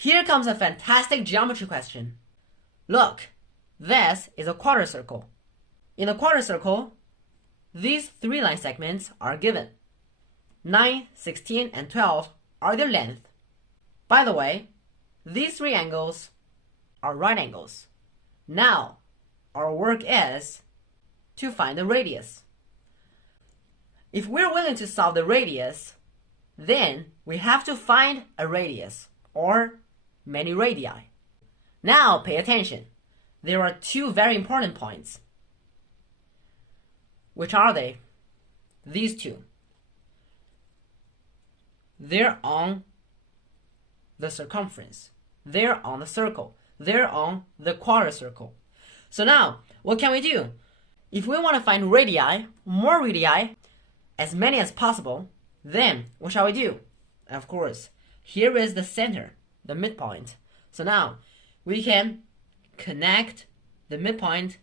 Here comes a fantastic geometry question. Look, this is a quarter circle. In a quarter circle, these three line segments are given. 9, 16, and 12 are their length. By the way, these three angles are right angles. Now, our work is to find the radius. If we're willing to solve the radius, then we have to find a radius, or many radii. Now pay attention. There are two very important points. Which are they? These two. They're on the circumference. They're on the circle. They're on the quarter circle. So now, what can we do? If we want to find radii, more radii, as many as possible, then what shall we do? Of course, here is the center, the midpoint. So now, we can connect the midpoint,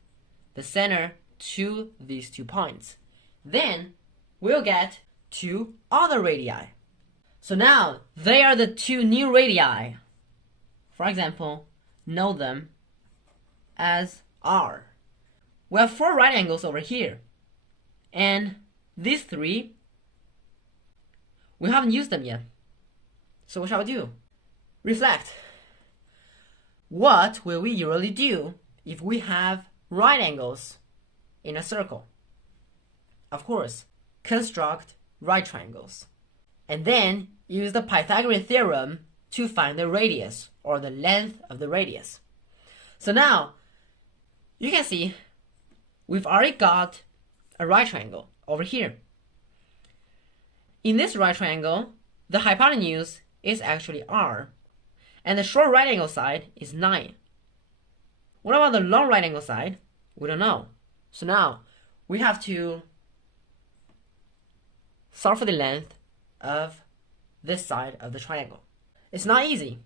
the center, to these 2 points. Then, we'll get 2 other radii. So now, they are the 2 new radii. For example, know them as R. We have 4 right angles over here. And these 3, we haven't used them yet. So what shall we do? Reflect. What will we usually do if we have right angles in a circle? Of course, construct right triangles. And then use the Pythagorean theorem to find the radius, or the length of the radius. So now, you can see we've already got a right triangle over here. In this right triangle, the hypotenuse is actually R, and the short right angle side is 9. What about the long right angle side? We don't know. So now, we have to solve for the length of this side of the triangle. It's not easy,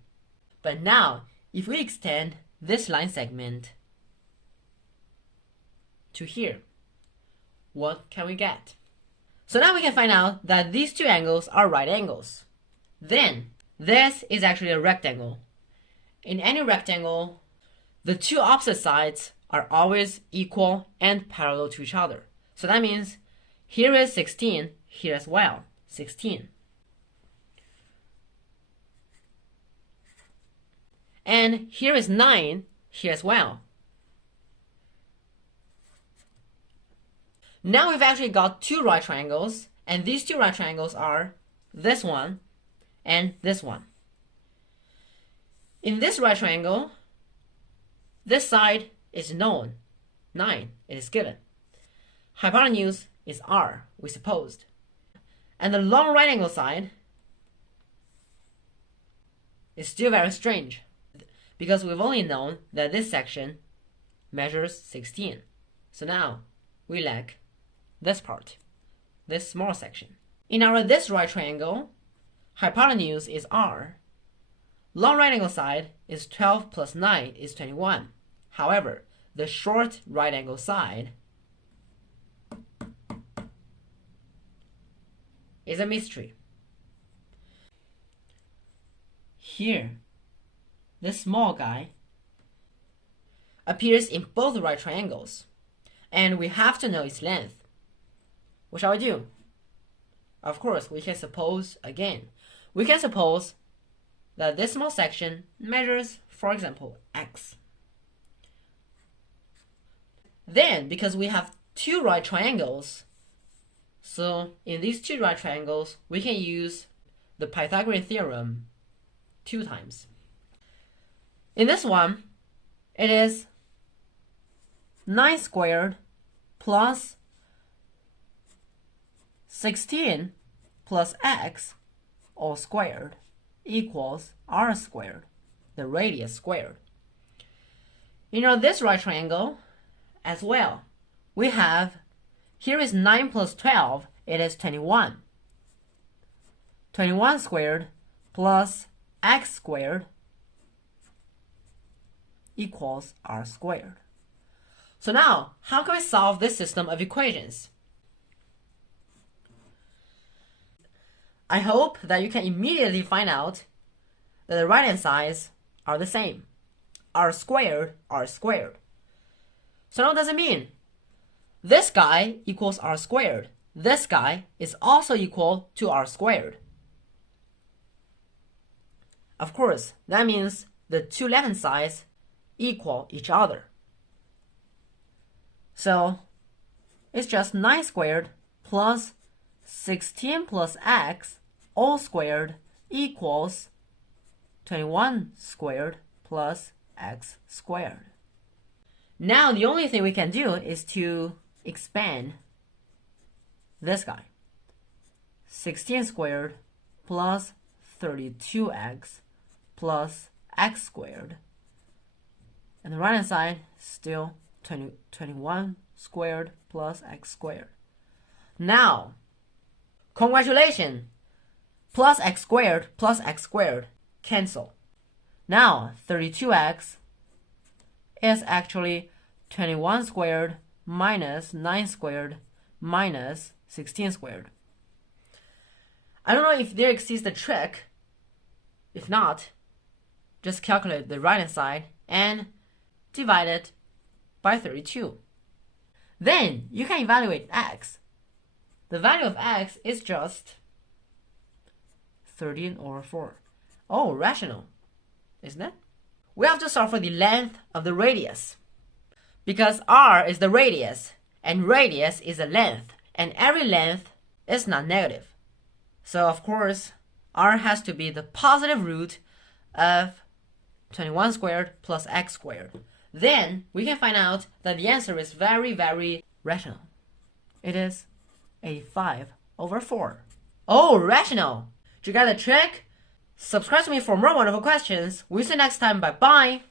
but now, if we extend this line segment to here, what can we get? So now we can find out that these 2 angles are right angles. Then, this is actually a rectangle. In any rectangle, the 2 opposite sides are always equal and parallel to each other. So that means here is 16, here as well, 16. And here is 9, here as well. Now we've actually got 2 right triangles, and these 2 right triangles are this one and this one. In this right triangle, this side is known, 9, it is given. Hypotenuse is R, we supposed. And the long right angle side is still very strange, because we've only known that this section measures 16. So now, we lack this part, this small section. In our this right triangle, hypotenuse is R. Long right angle side is 12 plus 9 is 21. However, the short right angle side is a mystery. Here, this small guy appears in both right triangles, and we have to know its length. What shall we do? Of course, we can suppose again. We can suppose that this small section measures, for example, x. Then, because we have 2 right triangles, so in these 2 right triangles, we can use the Pythagorean theorem 2 times. In this one, it is 9 squared plus 16 plus x all squared equals r squared, the radius squared. In this right triangle as well, we have, here is 9 plus 12, it is 21. 21 squared plus x squared equals r squared. So now, how can we solve this system of equations? I hope that you can immediately find out that the right-hand sides are the same. R squared, R squared. So now what does it mean? This guy equals R squared. This guy is also equal to R squared. Of course, that means the two left-hand sides equal each other. So it's just 9 squared plus 16 plus x all squared equals 21 squared plus x squared. Now the only thing we can do is to expand this guy. 16 squared plus 32x plus x squared. And the right hand side still 21 squared plus x squared. Now, congratulations! Plus x squared cancel. Now 32x is actually 21 squared minus 9 squared minus 16 squared. I don't know if there exists a trick. If not, just calculate the right hand side and divide it by 32. Then you can evaluate x. The value of x is just 13/4. Oh, rational, isn't it? We have to solve for the length of the radius. Because r is the radius, and radius is a length, and every length is not negative. So of course, r has to be the positive root of 21 squared plus x squared. Then we can find out that the answer is very, very rational. It is a 5/4. Oh, rational! Did you get the trick? Subscribe to me for more wonderful questions. We'll see you next time. Bye-bye.